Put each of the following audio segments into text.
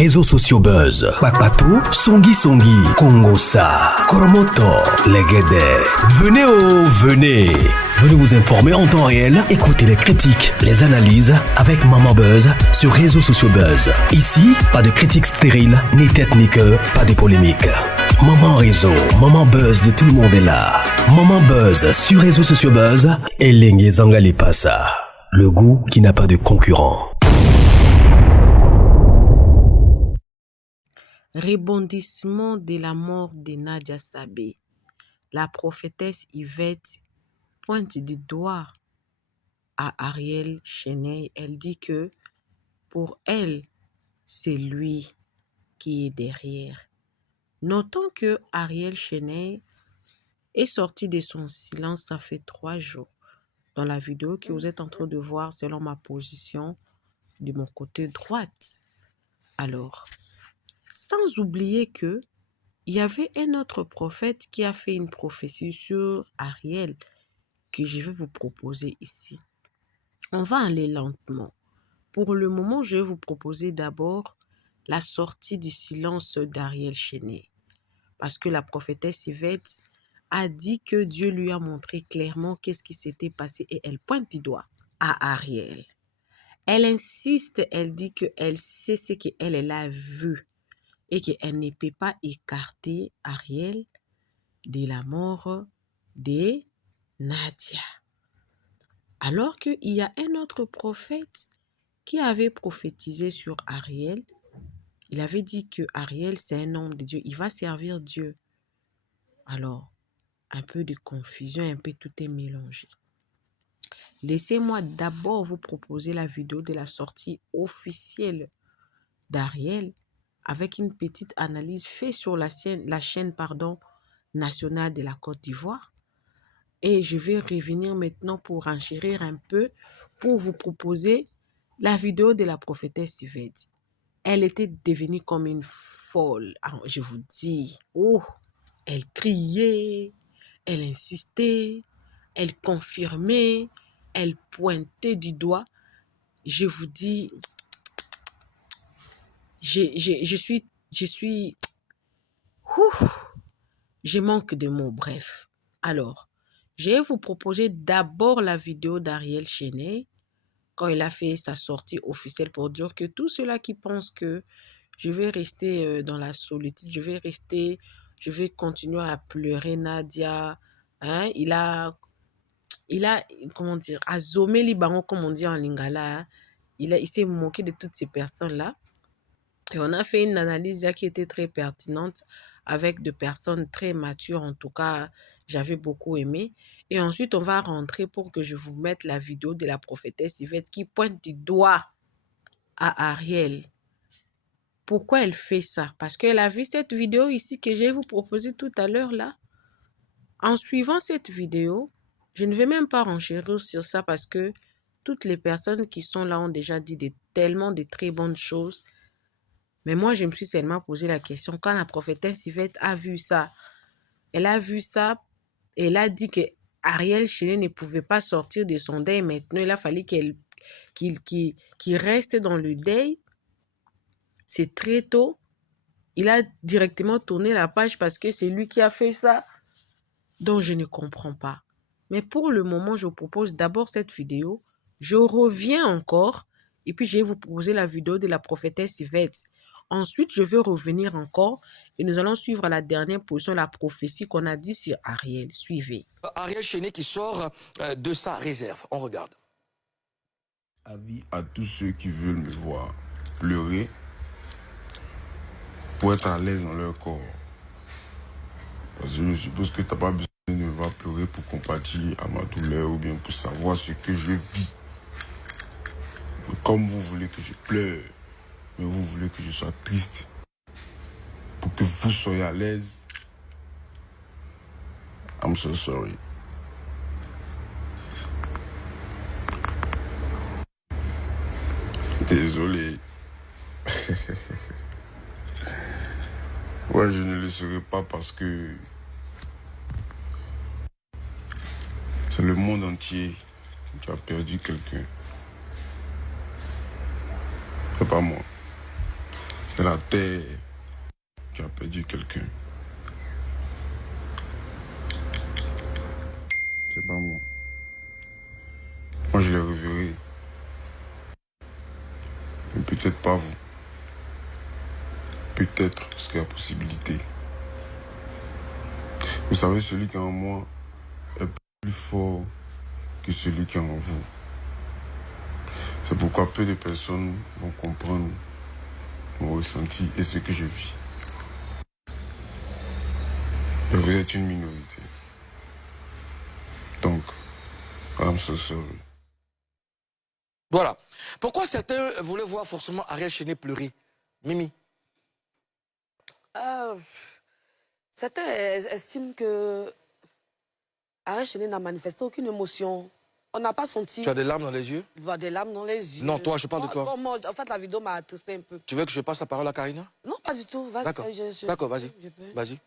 réseaux sociaux buzz. Bakpatou, Songi Songi, Kongosa, Koromoto, Legede. Venez venez. Venez vous informer en temps réel. Écoutez les critiques, les analyses avec Maman Buzz sur réseaux sociaux buzz. Ici, pas de critiques stériles, ni tête ni queue, pas de polémique. Maman réseau, Maman Buzz de tout le monde est là. Maman Buzz sur réseaux sociaux buzz. Et Lengue Zangali Passa. Le goût qui n'a pas de concurrent. Rebondissement de la mort de Nadia Sabé. La prophétesse Yvette pointe du doigt à Ariel Cheney. Elle dit que pour elle, c'est lui qui est derrière. Notons que Ariel Cheney est sorti de son silence, ça fait 3 jours. Dans la vidéo que vous êtes en train de voir, selon ma position de mon côté droite. Alors, sans oublier que il y avait un autre prophète qui a fait une prophétie sur Ariel que je vais vous proposer ici. On va aller lentement. Pour le moment, je vais vous proposer d'abord la sortie du silence d'Ariel Cheney. Parce que la prophétesse Yvette a dit que Dieu lui a montré clairement qu'est-ce qui s'était passé et elle pointe du doigt à Ariel. Elle insiste, elle dit qu'elle sait ce qu'elle a vu et qu'elle ne peut pas écarter Ariel de la mort de Nadia. Alors qu'il y a un autre prophète qui avait prophétisé sur Ariel. Il avait dit que Ariel, c'est un homme de Dieu, il va servir Dieu. Alors, un peu de confusion, un peu tout est mélangé. Laissez-moi d'abord vous proposer la vidéo de la sortie officielle d'Ariel avec une petite analyse faite sur la chaîne nationale de la Côte d'Ivoire. Et je vais revenir maintenant pour enchérir un peu, pour vous proposer la vidéo de la prophétesse Yvette. Elle était devenue comme une folle. Alors, je vous dis, elle criait, elle insistait, elle confirmait, elle pointait du doigt. Je vous dis, je manque de mots, bref. Alors, je vais vous proposer d'abord la vidéo d'Ariel Cheney quand il a fait sa sortie officielle pour dire que tous ceux-là qui pensent que je vais rester dans la solitude, je vais continuer à pleurer Nadia. Hein? Il a, comment dire, azomé libango, comme on dit en lingala. Hein? Il s'est moqué de toutes ces personnes-là. Et on a fait une analyse là qui était très pertinente avec des personnes très matures. En tout cas, j'avais beaucoup aimé. Et ensuite, on va rentrer pour que je vous mette la vidéo de la prophétesse Yvette qui pointe du doigt à Ariel. Pourquoi elle fait ça? Parce qu'elle a vu cette vidéo ici que je vais vous proposer tout à l'heure là. En suivant cette vidéo, je ne vais même pas renchérir sur ça parce que toutes les personnes qui sont là ont déjà dit tellement de très bonnes choses. Mais moi, je me suis seulement posé la question, quand la prophétesse Yvette a vu ça, elle a vu ça, et elle a dit que Ariel Cheney ne pouvait pas sortir de son deuil. Maintenant, il a fallu qu'il reste dans le deuil. C'est très tôt. Il a directement tourné la page parce que c'est lui qui a fait ça. Donc, je ne comprends pas. Mais pour le moment, je vous propose d'abord cette vidéo. Je reviens encore et puis je vais vous proposer la vidéo de la prophétesse Yvette. Ensuite, je vais revenir encore et nous allons suivre la dernière position, la prophétie qu'on a dit sur Ariel. Suivez. Ariel Cheney qui sort de sa réserve. On regarde. Avis à tous ceux qui veulent me voir pleurer pour être à l'aise dans leur corps. Parce que je suppose que tu n'as pas besoin de me voir pleurer pour compatir à ma douleur ou bien pour savoir ce que je vis. Comme vous voulez que je pleure, mais vous voulez que je sois triste. Pour que vous soyez à l'aise. I'm so sorry. Désolé. Ouais, je ne le serai pas parce que c'est le monde entier qui a perdu quelqu'un. C'est pas moi. C'est la terre qui a perdu quelqu'un. C'est pas moi. Moi, je les reverrai. Mais peut-être pas vous. Peut-être, parce qu'il y a possibilité. Vous savez, celui qui est en moi est plus fort que celui qui est en vous. C'est pourquoi peu de personnes vont comprendre mon ressenti et ce que je vis. Et vous êtes une minorité. Donc, I'm so sorry. Voilà. Pourquoi certains voulaient voir forcément Ariel Chéné pleurer? Mimi? Certains estiment que Ariel Chéné n'a manifesté aucune émotion. On n'a pas senti. Tu as des larmes dans les yeux? Des larmes dans les yeux. Non, toi, je parle de toi. Bon, moi, en fait, la vidéo m'a attristé un peu. Tu veux que je passe la parole à Karina? Non, pas du tout. Vas-y. D'accord. D'accord, vas-y. Vas-y.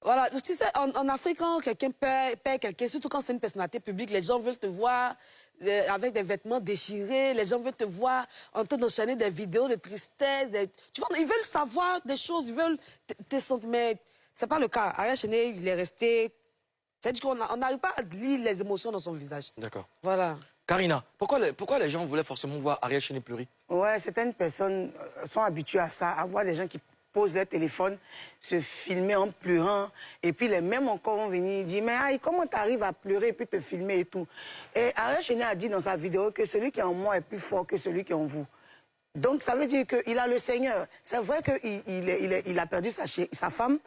Voilà, tu sais, en Afrique, quand quelqu'un perd quelqu'un, surtout quand c'est une personnalité publique, les gens veulent te voir avec des vêtements déchirés, les gens veulent te voir en train d'enchaîner des vidéos de tristesse. Tu vois, ils veulent savoir des choses, ils veulent tes sentiments. Mais c'est pas le cas. Ariel Chéné, il est resté... C'est-à-dire qu'on n'arrive pas à lire les émotions dans son visage. D'accord. Voilà. Karina, pourquoi les gens voulaient forcément voir Ariel Chéné pleurer? Ouais, certaines personnes sont habituées à ça, à voir des gens qui posent leur téléphone, se filmer en pleurant, et puis les mêmes encore vont venir dire « Mais aïe, comment tu arrives à pleurer et puis te filmer et tout ?» Et Ariel Chéné a dit dans sa vidéo que celui qui est en moi est plus fort que celui qui est en vous. Donc ça veut dire qu'il a le Seigneur. C'est vrai qu'il a perdu sa femme,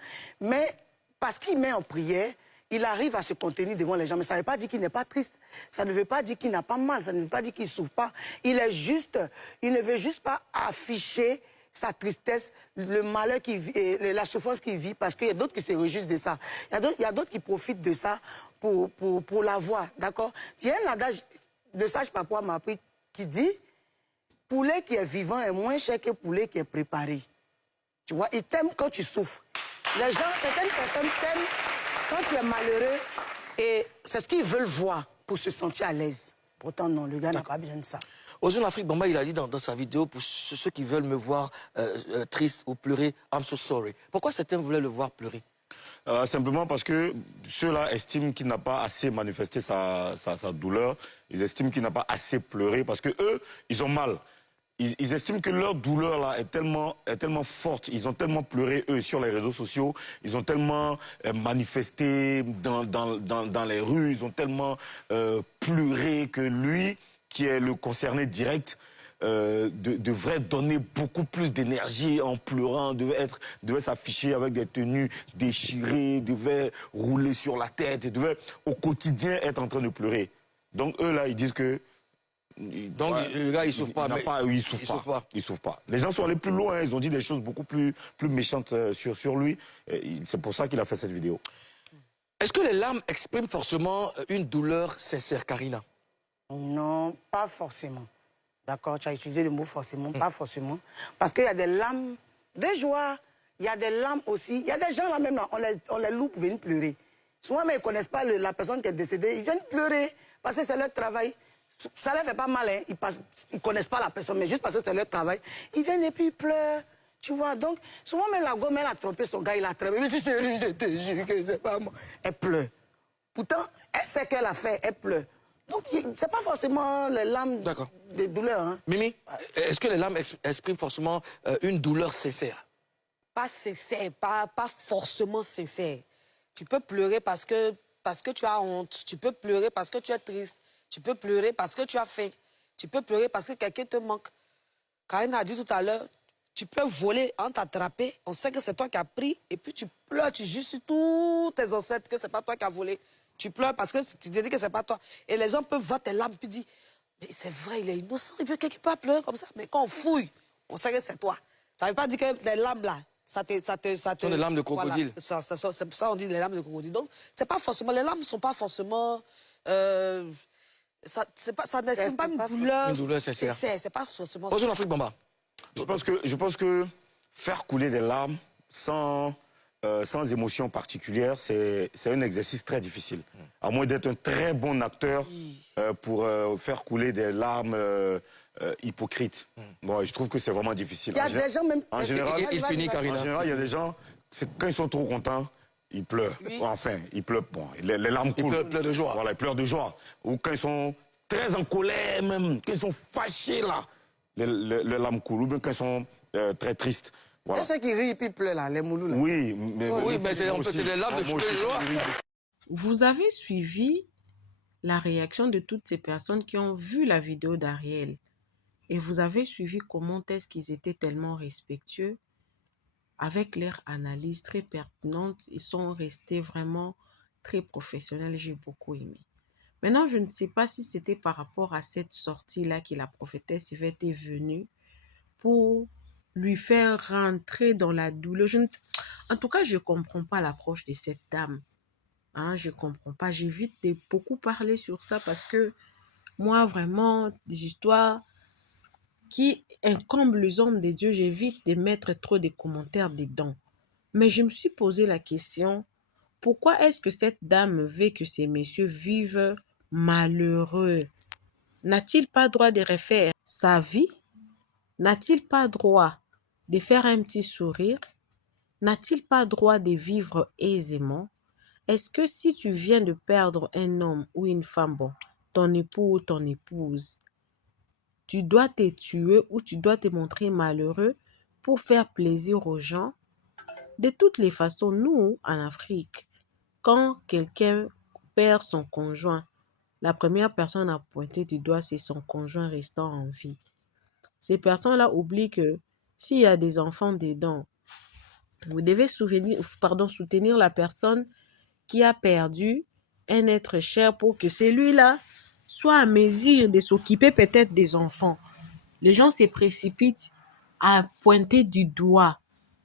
mais parce qu'il met en prière, il arrive à se contenir devant les gens. Mais ça ne veut pas dire qu'il n'est pas triste. Ça ne veut pas dire qu'il n'a pas mal. Ça ne veut pas dire qu'il ne souffre pas. Il ne veut juste pas afficher sa tristesse, le malheur qu'il vit, et la souffrance qu'il vit, parce qu'il y a d'autres qui se réjouissent de ça. Il y a d'autres qui profitent de ça pour la voir, d'accord? Il y a un adage, le sage papa m'a appris, qui dit « Poulet qui est vivant est moins cher que poulet qui est préparé ». Tu vois, ils t'aiment quand tu souffres. Les gens, certaines personnes t'aiment quand tu es malheureux, et c'est ce qu'ils veulent voir pour se sentir à l'aise. Pourtant, non, le gars n'a pas besoin de ça. Aux Jeunes Afrique, Bamba, il a dit dans sa vidéo, pour ceux qui veulent me voir triste ou pleurer, I'm so sorry. Pourquoi certains voulaient le voir pleurer? Simplement parce que ceux-là estiment qu'il n'a pas assez manifesté sa douleur. Ils estiment qu'il n'a pas assez pleuré parce que eux, ils ont mal. Ils estiment que leur douleur là est tellement forte. Ils ont tellement pleuré, eux, sur les réseaux sociaux. Ils ont tellement manifesté dans les rues. Ils ont tellement pleuré que lui, qui est le concerné direct, devrait donner beaucoup plus d'énergie en pleurant, devait s'afficher avec des tenues déchirées, devait rouler sur la tête, devait au quotidien être en train de pleurer. Donc eux là, ils disent que... Donc le gars, il souffre pas. Il souffre pas. Les gens sont allés plus loin, ils ont dit des choses beaucoup plus méchantes sur lui. C'est pour ça qu'il a fait cette vidéo. Est-ce que les larmes expriment forcément une douleur sincère, Karina? Non, pas forcément. D'accord, tu as utilisé le mot forcément, pas forcément. Parce qu'il y a des larmes de joie, il y a des larmes aussi. Il y a des gens là même, là, on les loue pour venir pleurer. Souvent, mais ils ne connaissent pas la personne qui est décédée. Ils viennent pleurer parce que c'est leur travail. Ça ne leur fait pas mal, hein. Ils ne connaissent pas la personne, mais juste parce que c'est leur travail. Ils viennent et puis ils pleurent. Tu vois, donc, souvent même la gomme, elle a trompé son gars, il a trompé. Je te jure que c'est pas moi. Elle pleure. Pourtant, elle sait qu'elle a fait, elle pleure. Donc, c'est pas forcément les larmes de douleur. Hein. Mimi, est-ce que les larmes expriment forcément une douleur sincère? Pas sincère, pas forcément sincère. Tu peux pleurer parce que tu as honte. Tu peux pleurer parce que tu es triste. Tu peux pleurer parce que tu as faim. Tu peux pleurer parce que quelqu'un te manque. Karine a dit tout à l'heure, tu peux voler, on t'attraper, on sait que c'est toi qui as pris, et puis tu pleures, tu juges sur tous tes ancêtres que c'est pas toi qui as volé. Tu pleures parce que tu te dis que c'est pas toi. Et les gens peuvent voir tes larmes, puis dire, mais c'est vrai, il est innocent, et puis quelqu'un peut pleurer comme ça. Mais quand on fouille, on sait que c'est toi. Ça ne veut pas dire que les larmes là, ça te... Ce sont des larmes de crocodile. Voilà, c'est pour ça qu'on dit les larmes de crocodile. Donc, c'est pas forcément, les larmes ne sont pas forcément... ça n'exprime pas une douleur sincère. C'est pas forcément... Aux Jeunes Afrique, Bamba. Je pense que faire couler des larmes sans émotion particulière, c'est un exercice très difficile. À moins d'être un très bon acteur pour faire couler des larmes hypocrite. Bon, je trouve que c'est vraiment difficile. Il y a des gens même... En général, il finit, en Karina. général, il y a des gens, quand ils sont trop contents, ils pleurent. Oui. Enfin, ils pleurent. Bon, les larmes coulent. Ils pleurent de joie. Voilà, ils pleurent de joie. Ou quand ils sont très en colère même, quand ils sont fâchés là, les larmes coulent. Ou bien quand ils sont très tristes. Il y Voilà. a ceux qui rient et puis pleurent là, les moulous là. Oui, mais c'est moi aussi. des larmes de Moi aussi, joie. Vous avez suivi la réaction de toutes ces personnes qui ont vu la vidéo d'Ariel et vous avez suivi comment est-ce qu'ils étaient tellement respectueux avec leur analyse très pertinente. Ils sont restés vraiment très professionnels. J'ai beaucoup aimé. Maintenant, je ne sais pas si c'était par rapport à cette sortie-là que la prophétesse Yvette est venue pour lui faire rentrer dans la douleur. En tout cas, je ne comprends pas l'approche de cette dame. Hein, je ne comprends pas. J'évite de beaucoup parler sur ça parce que moi, vraiment, des histoires qui incombent les hommes de Dieu, j'évite de mettre trop de commentaires dedans. Mais je me suis posé la question, pourquoi est-ce que cette dame veut que ces messieurs vivent malheureux? N'a-t-il pas droit de refaire sa vie? N'a-t-il pas droit de faire un petit sourire? N'a-t-il pas droit de vivre aisément? Est-ce que si tu viens de perdre un homme ou une femme, bon, ton époux ou ton épouse, tu dois te tuer ou tu dois te montrer malheureux pour faire plaisir aux gens? De toutes les façons, nous, en Afrique, quand quelqu'un perd son conjoint, la première personne à pointer du doigt, c'est son conjoint restant en vie. Ces personnes-là oublient que s'il y a des enfants dedans, vous devez soutenir la personne qui a perdu un être cher pour que celui-là soit à mesure de s'occuper peut-être des enfants. Les gens se précipitent à pointer du doigt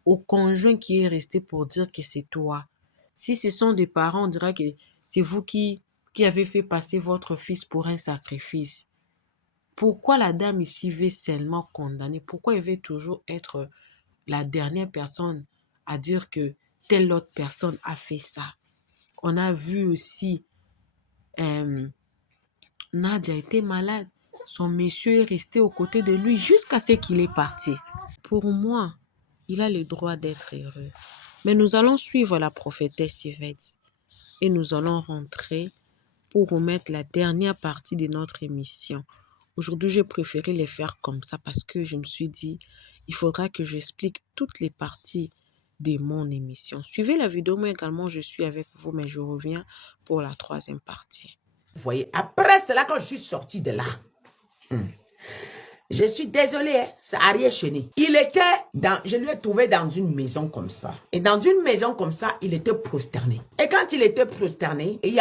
au conjoint qui est resté pour dire que c'est toi. Si ce sont des parents, on dira que c'est vous qui avez fait passer votre fils pour un sacrifice. Pourquoi la dame ici veut seulement condamner? Pourquoi elle veut toujours être la dernière personne à dire que telle autre personne a fait ça? On a vu aussi Nadia était malade. Son monsieur est resté aux côtés de lui jusqu'à ce qu'il est parti. Pour moi, il a le droit d'être heureux. Mais nous allons suivre la prophétesse Yvette et nous allons rentrer pour remettre la dernière partie de notre émission. Aujourd'hui, j'ai préféré les faire comme ça parce que je me suis dit, il faudra que j'explique toutes les parties de mon émission. Suivez la vidéo, moi également, je suis avec vous, mais je reviens pour la troisième partie. Vous voyez, après cela, quand je suis sortie de là, je suis désolée, hein, c'est Ariel Cheney. Il était je lui ai trouvé dans une maison comme ça. Et dans une maison comme ça, il était prosterné. Et quand il était prosterné, il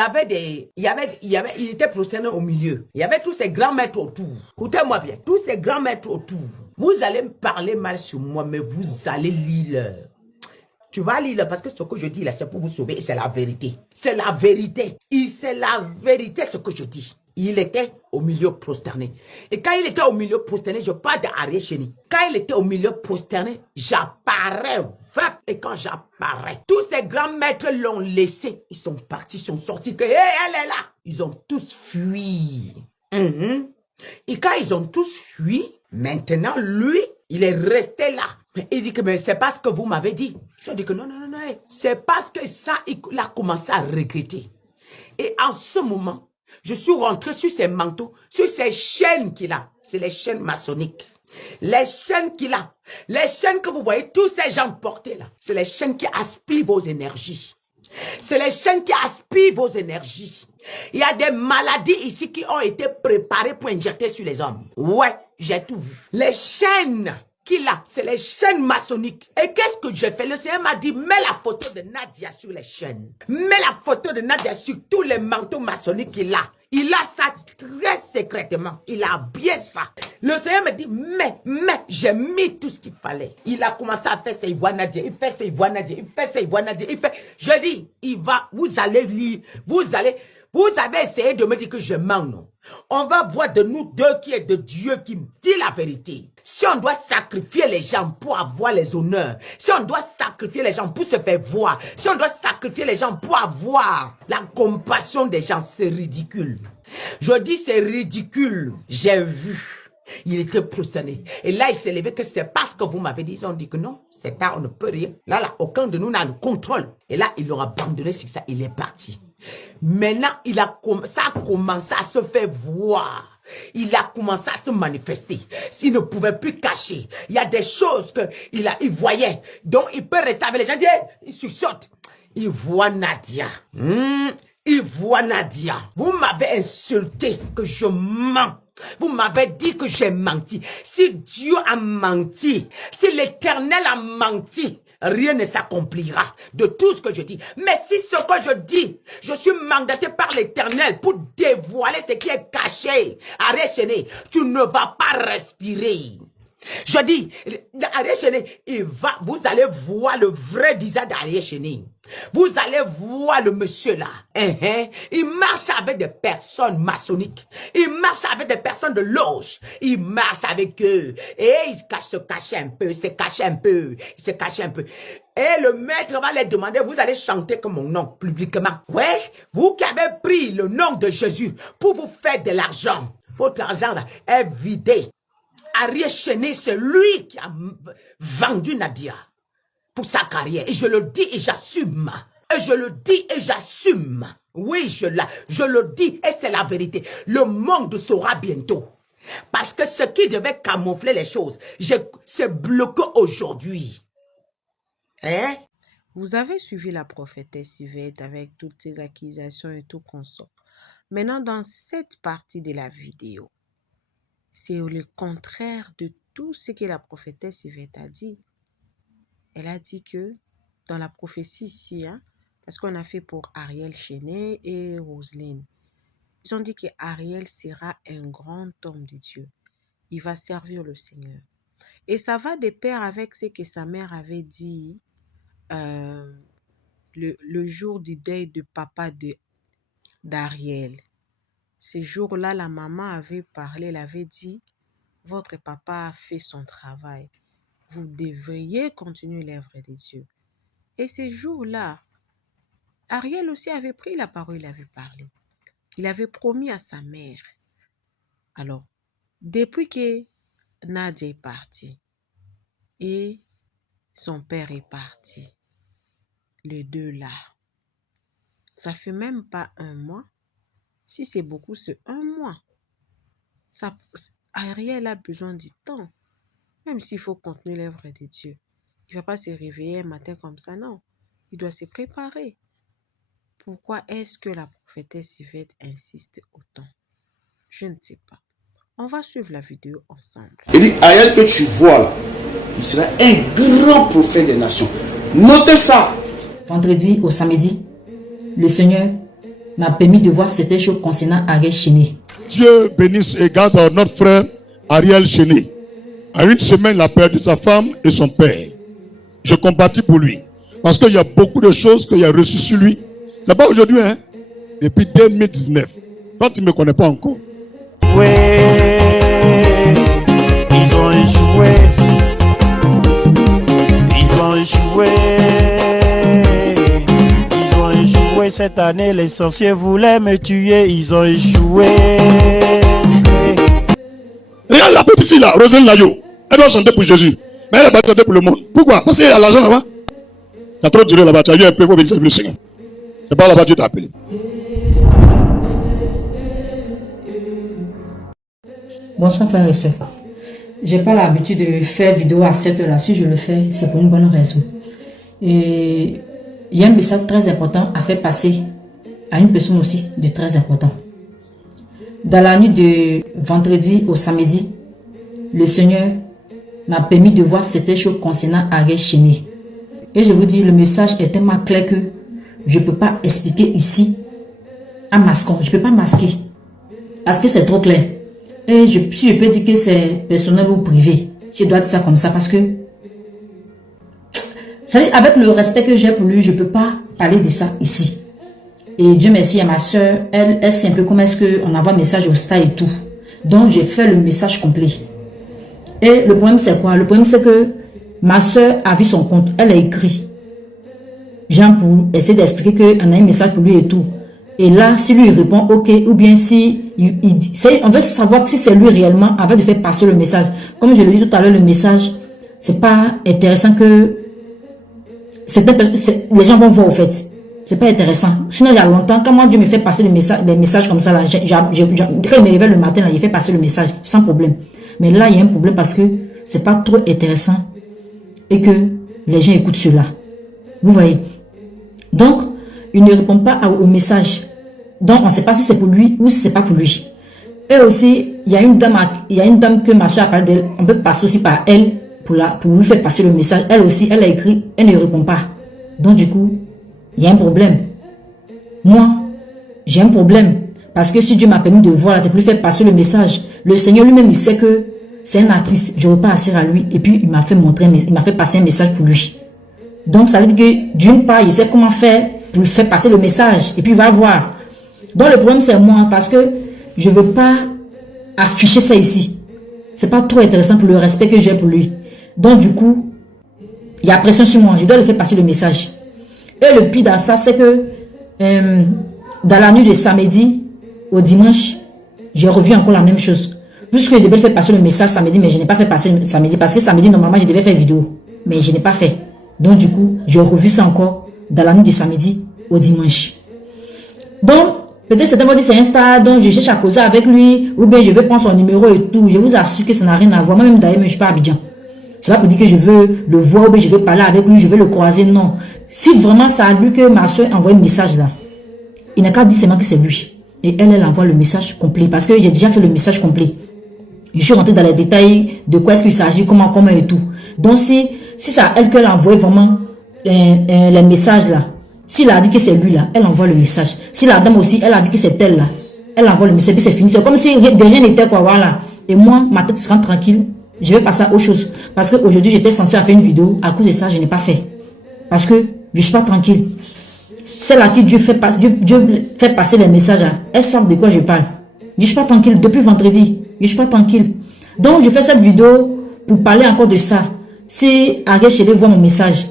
était prosterné au milieu. Il y avait tous ces grands maîtres autour. Écoutez-moi bien, tous ces grands maîtres autour. Vous allez me parler mal sur moi, mais vous allez lire. Tu vas lire parce que ce que je dis là, c'est pour vous sauver et c'est la vérité. C'est la vérité. C'est la vérité ce que je dis. Il était au milieu prosterné. Et quand il était au milieu prosterné, je parle d'Ariel Cheney. Quand il était au milieu prosterné, j'apparais. Et quand j'apparais, tous ces grands maîtres l'ont laissé. Ils sont partis, ils sont sortis. Que, hey, elle est là. Ils ont tous fui. Et quand ils ont tous fui, maintenant, lui, il est resté là. Mais il dit que c'est pas ce que vous m'avez dit. Ils ont dit que non. C'est parce que ça, il a commencé à regretter. Et en ce moment, je suis rentré sur ses manteaux, sur ces chaînes qu'il a. C'est les chaînes maçonniques. Les chaînes qu'il a. Les chaînes que vous voyez, tous ces gens portés là. C'est les chaînes qui aspirent vos énergies. C'est les chaînes qui aspirent vos énergies. Il y a des maladies ici qui ont été préparées pour injecter sur les hommes. Ouais, j'ai tout vu. Les chaînes qu'il a, c'est les chaînes maçonniques. Et qu'est-ce que j'ai fait? Le Seigneur m'a dit, mets la photo de Nadia sur les chaînes. Mets la photo de Nadia sur tous les manteaux maçonniques qu'il a. Il a ça très secrètement. Il a bien ça. Le Seigneur me dit, mais, j'ai mis tout ce qu'il fallait. Il a commencé à faire ses Nadia. Il fait ses Nadia. Il fait ses Nadia. Il fait. Je dis, vous allez lire. Vous avez essayé de me dire que je mens, non? On va voir de nous deux qui est de Dieu qui me dit la vérité. Si on doit sacrifier les gens pour avoir les honneurs, si on doit sacrifier les gens pour se faire voir, si on doit sacrifier les gens pour avoir la compassion des gens, c'est ridicule. Je dis c'est ridicule. J'ai vu. Il était prosterné. Et là, il s'est levé que c'est parce que vous m'avez dit. Ils ont dit que non, c'est tard, on ne peut rien. Là, aucun de nous n'a le contrôle. Et là, ils l'ont abandonné sur ça. Il est parti. Maintenant, ça a commencé à se faire voir. Il a commencé à se manifester. S'il ne pouvait plus cacher. Il y a des choses qu'il voyait. Donc, il peut rester avec les gens. Il surssaute. Il voit Nadia. Il voit Nadia. Vous m'avez insulté que je mens. Vous m'avez dit que j'ai menti. Si Dieu a menti, si l'Éternel a menti, rien ne s'accomplira de tout ce que je dis. Mais si ce que je dis, je suis mandaté par l'Éternel pour dévoiler ce qui est caché, Ariel Chéné, tu ne vas pas respirer. Je dis, Ariel Chéné, vous allez voir le vrai visage d'Ariel Chéné. Vous allez voir le monsieur là. Il marche avec des personnes maçonniques. Il marche avec des personnes de loge. Il marche avec eux. Et il se cache un peu, il se cache un peu. Et le maître va leur demander, vous allez chanter comme mon nom publiquement. Ouais, vous qui avez pris le nom de Jésus pour vous faire de l'argent. Votre argent là est vidé. Ariel Chéné, c'est lui qui a vendu Nadia pour sa carrière. Et je le dis et j'assume. Et je le dis et j'assume. Oui, je le dis et c'est la vérité. Le monde saura bientôt. Parce que ce qui devait camoufler les choses, c'est bloqué aujourd'hui. Hein? Vous avez suivi la prophétesse Yvette avec toutes ses accusations et tout consort. Maintenant, dans cette partie de la vidéo, c'est le contraire de tout ce que la prophétesse Yvette a dit. Elle a dit que dans la prophétie ici, parce qu'on a fait pour Ariel Chéné et Roselyne, ils ont dit qu'Ariel sera un grand homme de Dieu. Il va servir le Seigneur. Et ça va de pair avec ce que sa mère avait dit le jour du deuil de papa d'Ariel. Ce jour-là, la maman avait parlé, elle avait dit, votre papa a fait son travail. Vous devriez continuer l'œuvre de Dieu. Et ce jour-là, Ariel aussi avait pris la parole, il avait parlé. Il avait promis à sa mère. Alors, depuis que Nadia est partie et son père est parti, les deux là, ça fait même pas un mois. Si c'est beaucoup, c'est un mois. Ariel a besoin du temps. Même s'il faut continuer l'œuvre de Dieu. Il ne va pas se réveiller un matin comme ça, non. Il doit se préparer. Pourquoi est-ce que la prophétesse Yvette insiste autant? Je ne sais pas. On va suivre la vidéo ensemble. Il dit, Ariel que tu vois là, il sera un grand prophète des nations. Notez ça. Vendredi au samedi, le Seigneur m'a permis de voir certaines choses concernant Ariel Chéné. Dieu bénisse et garde notre frère Ariel Chéné. À une semaine, il a perdu sa femme et son père. Je compatis pour lui. Parce qu'il y a beaucoup de choses qu'il a reçues sur lui. C'est pas aujourd'hui, hein? Depuis 2019. Toi, tu ne me connais pas encore. Oui, ils ont échoué. Ils ont échoué. Ils ont échoué cette année. Les sorciers voulaient me tuer. Ils ont échoué. Regarde la petite fille là, Roselyne Layo. Elle doit chanter pour Jésus. Mais elle va chanter pour le monde. Pourquoi? Parce qu'il y a l'argent là-bas. Tu as trop duré là-bas. Tu as eu un peu pour venir servir le Seigneur. C'est pas là-bas que Dieu t'a appelé. Bonsoir frères et sœurs. Je n'ai pas l'habitude de faire vidéo à cette heure-là. Si je le fais, c'est pour une bonne raison. Et il y a un message très important à faire passer à une personne aussi de très important. Dans la nuit de vendredi au samedi, le Seigneur m'a permis de voir certaines choses concernant Ariel Chéné. Et je vous dis, le message est tellement clair que je ne peux pas expliquer ici en masquant. Je ne peux pas masquer. Parce que c'est trop clair. Et si je peux dire que c'est personnel ou privé, si je dois dire ça comme ça, parce que, savez, avec le respect que j'ai pour lui, je ne peux pas parler de ça ici. Et Dieu merci à ma soeur, elle sait un peu comment est-ce qu'on envoie un message au star et tout. Donc, j'ai fait le message complet. Et le problème, c'est quoi? Le problème, c'est que ma soeur a vu son compte. Elle a écrit. Jean pour essayer d'expliquer qu'on a un message pour lui et tout. Et là, si lui répond OK, ou bien si On veut savoir si c'est lui réellement avant de faire passer le message. Comme je l'ai dit tout à l'heure, le message, c'est pas intéressant que les gens vont voir au fait. C'est pas intéressant. Sinon, il y a longtemps, quand moi Dieu me fait passer les messages comme ça, là, quand il me réveille le matin, là, il fait passer le message sans problème. Mais là, il y a un problème parce que c'est pas trop intéressant et que les gens écoutent cela. Vous voyez? Donc, il ne répond pas au message. Donc, on ne sait pas si c'est pour lui ou si c'est pas pour lui. Et aussi, il y a une dame que ma soeur a parlé d'elle. On peut passer aussi par elle pour lui faire passer le message. Elle aussi, elle a écrit, elle ne répond pas. Donc, du coup, il y a un problème. Moi, j'ai un problème. Parce que si Dieu m'a permis de voir, c'est pour lui faire passer le message. Le Seigneur lui-même, il sait que c'est un artiste. Je ne veux pas assurer à lui. Et puis, il m'a fait passer un message pour lui. Donc, ça veut dire que d'une part, il sait comment faire pour lui faire passer le message. Et puis, il va voir. Donc, le problème, c'est moi. Parce que je ne veux pas afficher ça ici. C'est pas trop intéressant pour le respect que j'ai pour lui. Donc, du coup, il y a pression sur moi. Je dois lui faire passer le message. Et le pire dans ça, c'est que dans la nuit de samedi au dimanche, j'ai revu encore la même chose. Puisque je devais faire passer le message samedi, mais je n'ai pas fait passer le samedi. Parce que samedi, normalement, je devais faire vidéo. Mais je n'ai pas fait. Donc, du coup, j'ai revu ça encore dans la nuit de samedi au dimanche. Donc, peut-être certains vont dire c'est Insta, donc je cherche à causer avec lui, ou bien je vais prendre son numéro et tout. Je vous assure que ça n'a rien à voir. Moi-même, d'ailleurs, je ne suis pas à Abidjan. C'est pas pour dire que je veux le voir, ou bien je vais parler avec lui, je vais le croiser. Non. Si vraiment ça a lui que ma soeur envoie un message là, il n'a qu'à dire seulement que c'est lui. Et elle envoie le message complet. Parce que j'ai déjà fait le message complet. Je suis rentré dans les détails de quoi est-ce qu'il s'agit, comment et tout. Donc, si c'est à elle qu'elle a envoyé vraiment les messages là, s'il a dit que c'est lui là, elle envoie le message. Si la dame aussi, elle a dit que c'est elle là, elle envoie le message, puis c'est fini. C'est comme si de rien n'était quoi, voilà. Et moi, ma tête sera tranquille, je vais passer à autre chose. Parce qu'aujourd'hui, j'étais censée faire une vidéo, à cause de ça, je n'ai pas fait. Parce que je ne suis pas tranquille. Celle à qui Dieu fait passer les messages là, elles savent de quoi je parle. Je ne suis pas tranquille depuis vendredi, je ne suis pas tranquille. Donc, je fais cette vidéo pour parler encore de ça. Si Ariel Chéné voit mon message,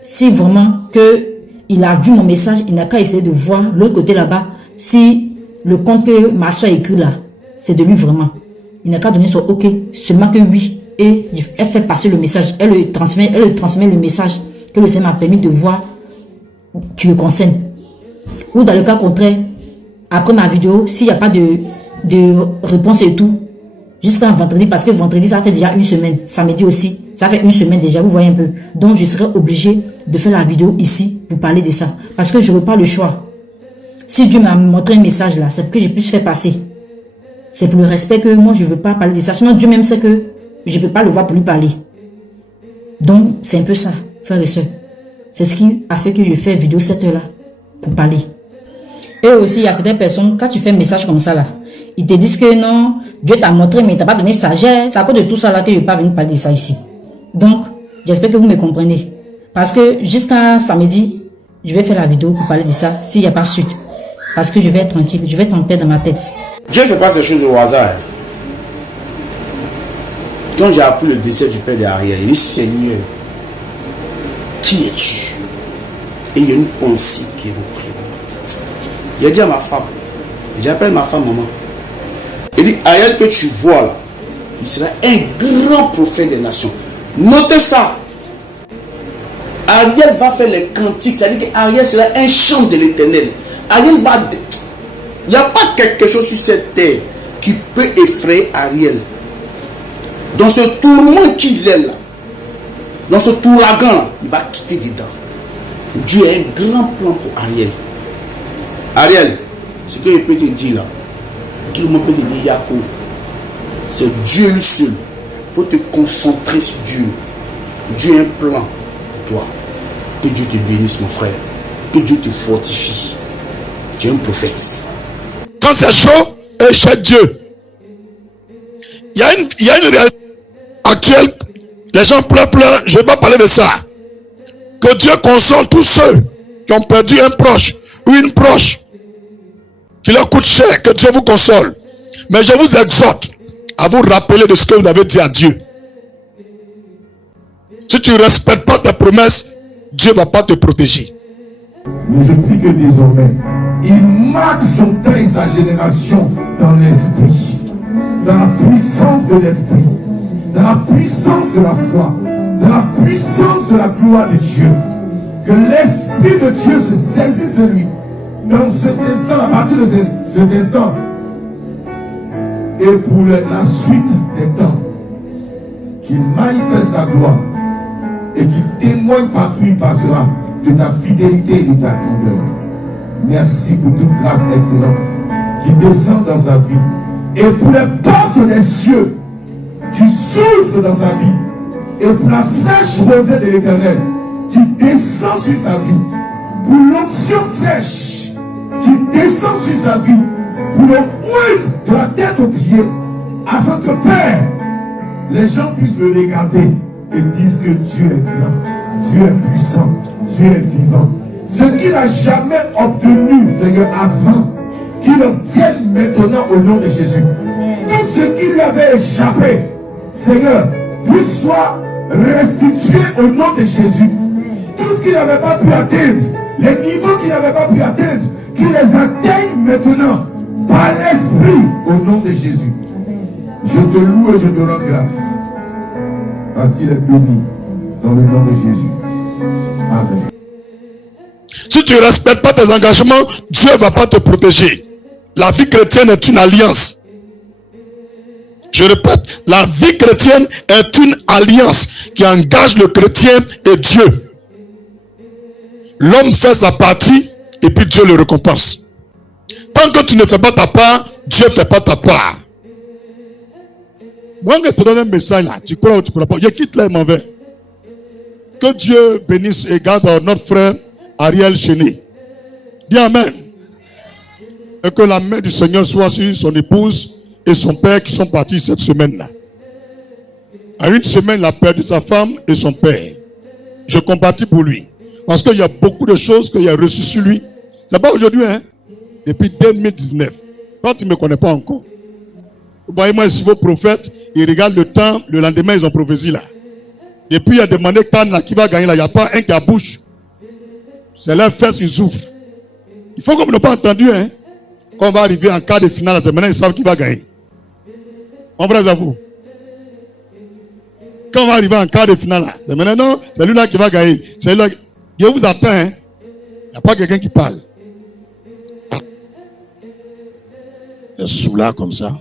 si vraiment que il a vu mon message, il n'a qu'à essayer de voir l'autre côté là-bas, si le compte que ma soeur a écrit là, c'est de lui vraiment. Il n'a qu'à donner son OK, seulement que oui. Et elle fait passer le message, elle lui transmet le message que le Seigneur m'a permis de voir, tu le concernes. Ou dans le cas contraire, après ma vidéo, s'il n'y a pas de réponse et tout, jusqu'à vendredi, parce que vendredi, ça fait déjà une semaine, samedi aussi, ça fait une semaine déjà, vous voyez un peu. Donc, je serai obligé de faire la vidéo ici pour parler de ça. Parce que je n'aurai pas le choix. Si Dieu m'a montré un message là, c'est pour que je puisse faire passer. C'est pour le respect que moi, je ne veux pas parler de ça. Sinon, Dieu même sait que je ne peux pas le voir pour lui parler. Donc, c'est un peu ça, frères et sœurs. C'est ce qui a fait que je fais vidéo cette heure-là pour parler. Et aussi, il y a certaines personnes, quand tu fais un message comme ça là, ils te disent que non, Dieu t'a montré, mais il t'a pas donné sagesse. C'est à cause de tout ça là que je ne vais pas venir parler de ça ici. Donc, j'espère que vous me comprenez. Parce que jusqu'à samedi, je vais faire la vidéo pour parler de ça, s'il n'y a pas suite. Parce que je vais être tranquille, je vais être en paix dans ma tête. Dieu ne fait pas ces choses au hasard. Quand j'ai appris le décès du père d'Ariel, il dit Seigneur, qui es-tu? Et il y a une pensée qui est rentrée dans ma tête. J'ai dit à ma femme, j'appelle ma femme maman. Il dit Ariel que tu vois là, il sera un grand prophète des nations. Notez ça. Ariel va faire les cantiques, c'est-à-dire qu'Ariel sera un chant de l'Éternel. Ariel va... Il n'y a pas quelque chose sur cette terre qui peut effrayer Ariel. Dans ce tourment qu'il est là, dans ce touragan là, il va quitter dedans. Dieu a un grand plan pour Ariel. Ariel, ce que je peux te dire là, tout le monde peut te dire Yako, c'est Dieu lui seul. Il faut te concentrer sur Dieu. Dieu a un plan pour toi. Que Dieu te bénisse, mon frère. Que Dieu te fortifie. Tu es un prophète. Quand c'est chaud, et chez Dieu. Il y a une réalité actuelle. Les gens pleurent, je ne vais pas parler de ça. Que Dieu console tous ceux qui ont perdu un proche ou une proche qui leur coûte cher. Que Dieu vous console. Mais je vous exhorte à vous rappeler de ce que vous avez dit à Dieu. Si tu ne respectes pas tes promesses, Dieu ne va pas te protéger. Mais je prie que désormais, Il marque son temps et sa génération dans l'esprit, dans la puissance de l'esprit, dans la puissance de la foi, dans la puissance de la gloire de Dieu. Que l'Esprit de Dieu se saisisse de lui dans cet instant, à partir de cet instant, et pour la suite des temps, qu'il manifeste ta gloire et qu'il témoigne partout où il passera de ta fidélité et de ta grandeur. Merci pour toute grâce excellente qui descend dans sa vie et pour les portes des cieux qui s'ouvrent dans sa vie et pour la fraîche rosée de l'Éternel qui descend sur sa vie, pour l'onction fraîche qui descend sur sa vie, pour le huile de la tête aux pieds, afin que Père, les gens puissent le regarder et disent que Dieu est grand, Dieu est puissant, Dieu est vivant. Ce qu'il n'a jamais obtenu, Seigneur, avant, qu'il obtienne maintenant au nom de Jésus. Tout ce qui lui avait échappé, Seigneur, lui soit restitué au nom de Jésus. Tout ce qu'il n'avait pas pu atteindre, les niveaux qu'il n'avait pas pu atteindre, qu'il les atteigne maintenant par l'Esprit au nom de Jésus. Je te loue et je te rends grâce parce qu'il est béni dans le nom de Jésus. Amen. Si tu ne respectes pas tes engagements, Dieu ne va pas te protéger. La vie chrétienne est une alliance. Je répète, la vie chrétienne est une alliance qui engage le chrétien et Dieu. L'homme fait sa partie et puis Dieu le récompense. Tant que tu ne fais pas ta part, Dieu ne fait pas ta part. Moi, je te donne un message là. Tu crois ou tu ne crois pas? Je quitte là et m'en vais. Que Dieu bénisse et garde notre frère Ariel Chéné. Dis Amen. Et que la main du Seigneur soit sur son épouse et son père qui sont partis cette semaine-là. À une semaine, il a perdu sa femme et son père. Je compatis pour lui. Parce qu'il y a beaucoup de choses qu'il a reçues sur lui. Ce n'est pas aujourd'hui, hein. Depuis 2019. Quand tu ne me connais pas encore. Voyez-moi si vos prophètes, ils regardent le temps, le lendemain, ils ont prophétie là. Depuis, il a demandé qui va gagner là. Il n'y a pas un qui a bouche. C'est leurs fesses, ils ouvrent. Il faut qu'on ne l'ait pas entendu, hein. Quand on va arriver en quart de finale, c'est maintenant ils savent qui va gagner. On vrai à vous. Quand on va arriver en quart de finale, c'est maintenant, non, c'est lui là qui va gagner. C'est lui là. Je vous attends, hein. Il n'y a pas quelqu'un qui parle. Il est sous là comme ça.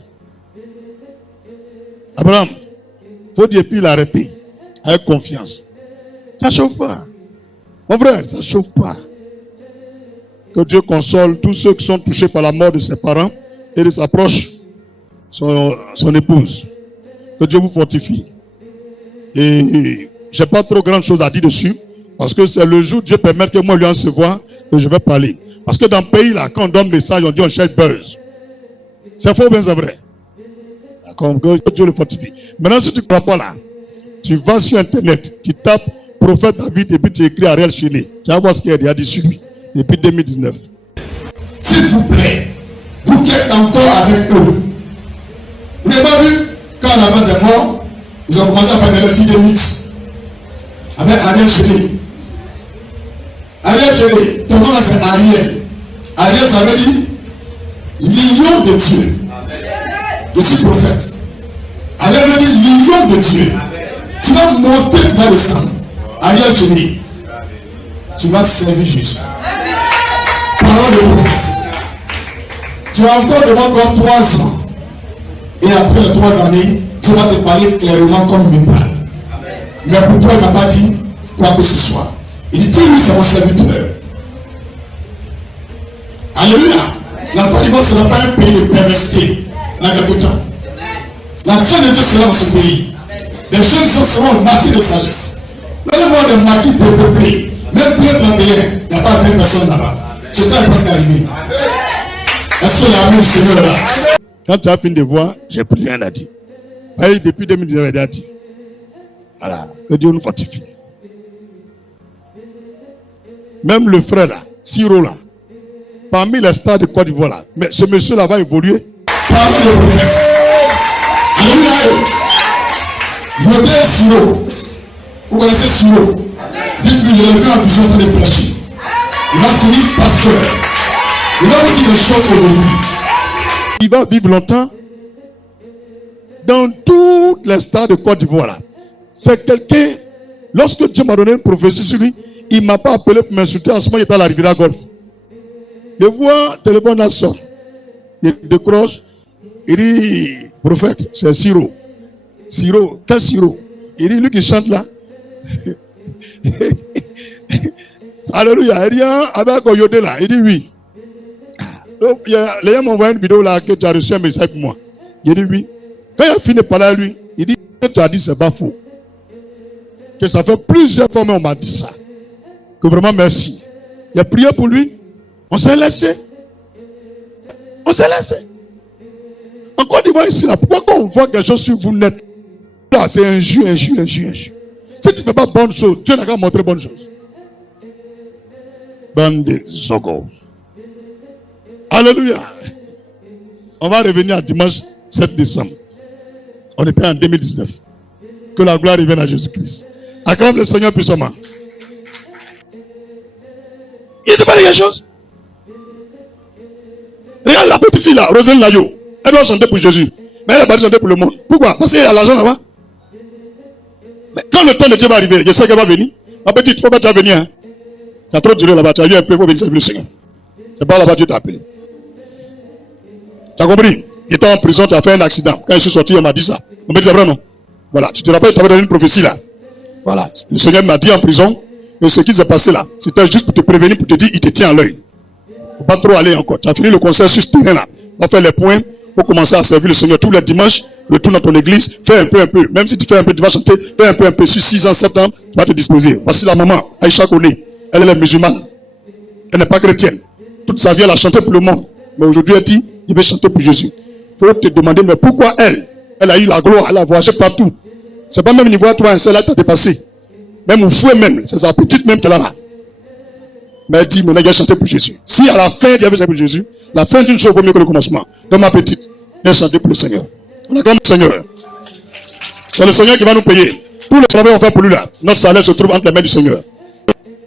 Abraham, il faut dire puis l'arrêter. Avec confiance. Ça ne chauffe pas. Mon frère, ça ne chauffe pas. Que Dieu console tous ceux qui sont touchés par la mort de ses parents et de sa proche, son épouse. Que Dieu vous fortifie. Et je n'ai pas trop grande chose à dire dessus. Parce que c'est le jour où Dieu permet que moi lui en se voit que je vais parler. Parce que dans le pays, là, quand on donne message, on dit on cherche buzz. C'est faux, bien c'est vrai. Que Dieu le fortifie. Maintenant, si tu ne crois pas là, tu vas sur Internet, tu tapes prophète David et puis tu écris Ariel Chéné. Tu vas voir ce qu'il y a dit sur lui depuis 2019. S'il vous plaît, vous qui êtes encore avec eux, vous n'avez pas vu quand on avait des morts, ils ont commencé à faire des petits remix avec Ariel Chéné. Ariel Chéné, ton nom là c'est Ariel. Ariel, ça veut dire lion de Dieu. Je suis prophète. Ariel veut dire lion de Dieu. Tu vas monter, tu vas descendre. Ariel Chéné, tu vas servir Jésus. Parole de prophète. Tu as encore devant toi 3 ans. Et après les 3 années, tu vas te parler clairement comme il me parle. Mais pourquoi il ne m'a pas dit quoi que ce soit? Il dit, lui c'est mon serviteur. Alléluia. La Côte d'Ivoire ne sera pas un pays de perversité dans quelque temps. La crainte de Dieu sera dans ce pays. Les jeunes gens seront marqués de sagesse. Vous allez voir des marquis dépeuplés. Même plus 31, il n'y a pas 20 personnes là-bas. Ce temps est presque arrivé. Est-ce qu'il y a un Seigneur là? Quand tu as fini de voir, j'ai plus rien à dire. Et depuis 2019, il a dit. Voilà, que Dieu nous fortifie. Même le frère là, Siro là, parmi les stars de Côte d'Ivoire là, mais ce monsieur là va évoluer. Parole de prophète. Alléluia. Modèle Siro. Vous connaissez Siro? Dites-lui, je l'ai vu en vision de prêcher. Il va finir pasteur. Je vais vous dire une chose aujourd'hui. Il va vivre longtemps dans toutes les stars de Côte d'Ivoire là. C'est quelqu'un, lorsque Dieu m'a donné une prophétie sur lui, il ne m'a pas appelé pour m'insulter. En ce moment, il était à la Riviera Golf. Je vois, téléphone là sort. Il décroche. Il dit, prophète, c'est Siro. Siro, quel Siro? Il dit, lui qui chante là. Alléluia. Il dit, avec Oyodé là. Il dit, oui. Donc, les gens m'ont envoyé une vidéo là que tu as reçu un message pour moi. Il dit, oui. Quand il a fini de parler à lui, il dit, que tu as dit, c'est pas faux. Que ça fait plusieurs fois, mais on m'a dit ça. Que vraiment merci. Il a prié pour lui. On s'est laissé. On s'est laissé. En Côte d'Ivoire ici, là, pourquoi quand on voit quelque chose sur vous net, là, c'est injure. Si tu ne fais pas bonne chose, Dieu n'a qu'à montrer bonne chose. Bande Zogo. Alléluia. On va revenir à dimanche 7 décembre. On était en 2019. Que la gloire revienne à Jésus-Christ. Acclame le Seigneur puissamment. Il te parle quelque chose. Regarde la petite fille là, Roselyne Layo. Elle doit chanter pour Jésus. Mais elle n'a pas chanter pour le monde. Pourquoi? Parce qu'il y a l'argent là-bas. Mais quand le temps de Dieu va arriver, je sais qu'elle va venir. Ma petite, il ne faut pas que tu vas venir. Hein. Tu as trop duré là-bas. Tu as eu un peu, il faut venir servir le Seigneur. C'est pas là-bas que Dieu t'a appelé. Tu as compris? Il était en prison, tu as fait un accident. Quand je suis sorti, on m'a dit ça. On m'a dit c'est vrai, non? Voilà. Tu te rappelles, tu avais donné une prophétie là. Voilà. Le Seigneur m'a dit en prison que ce qui s'est passé là, c'était juste pour te prévenir, pour te dire, il te tient à l'œil. Il ne faut pas trop aller encore. Tu as fini le concert sur ce terrain là. Tu as fait les points pour commencer à servir le Seigneur tous les dimanches. Retourne dans ton église, fais un peu. Même si tu fais un peu, tu vas chanter, fais un peu. Sur 6 ans, 7 ans, tu vas te disposer. Voici la maman, Aïcha Kone. Elle est musulmane. Elle n'est pas chrétienne. Toute sa vie, elle a chanté pour le monde. Mais aujourd'hui, elle dit, il veut chanter pour Jésus. Il faut te demander, mais pourquoi elle a eu la gloire, elle a voyagé partout. C'est pas même niveau à toi, un seul, elle t'a dépassé. Même au fouet même, c'est sa petite même qu'elle a là. Mais elle dit, maintenant, il a chanté pour Jésus. Si à la fin, il y avait chanté pour Jésus, la fin d'une chose vaut mieux que le commencement. Donc ma petite, elle a chanté pour le Seigneur. On acclame le Seigneur. C'est le Seigneur qui va nous payer. Tout le travail qu'on fait pour lui là, notre salaire se trouve entre les mains du Seigneur.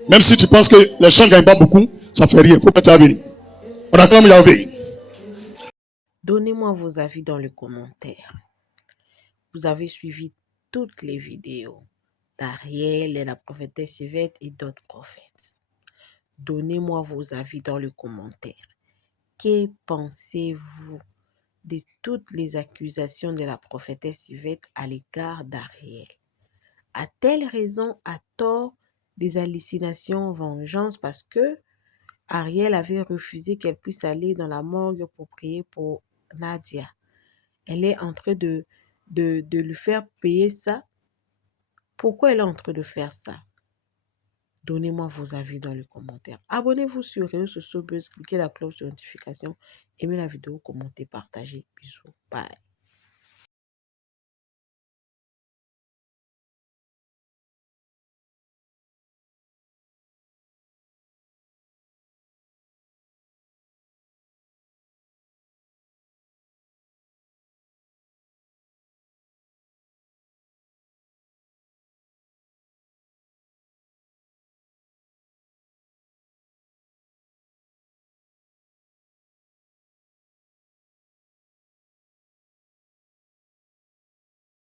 Même si tu penses que les gens ne gagnent pas beaucoup, ça ne fait rien. Il faut pas t'y venir. On acclame Yahweh. Donnez-moi vos avis dans les commentaires. Vous avez suivi toutes les vidéos d'Ariel et la prophétesse Yvette et d'autres prophètes. Donnez-moi vos avis dans les commentaires. Que pensez-vous de toutes les accusations de la prophétesse Yvette à l'égard d'Ariel? A-t-elle raison, à tort, des hallucinations, vengeance parce que Ariel avait refusé qu'elle puisse aller dans la morgue pour prier pour Nadia? Elle est en train de lui faire payer ça. Pourquoi elle est en train de faire ça? Donnez-moi vos avis dans les commentaires. Abonnez-vous sur Réseaux sociaux Buzz, cliquez la cloche de notification, aimez la vidéo, commentez, partagez. Bisous. Bye.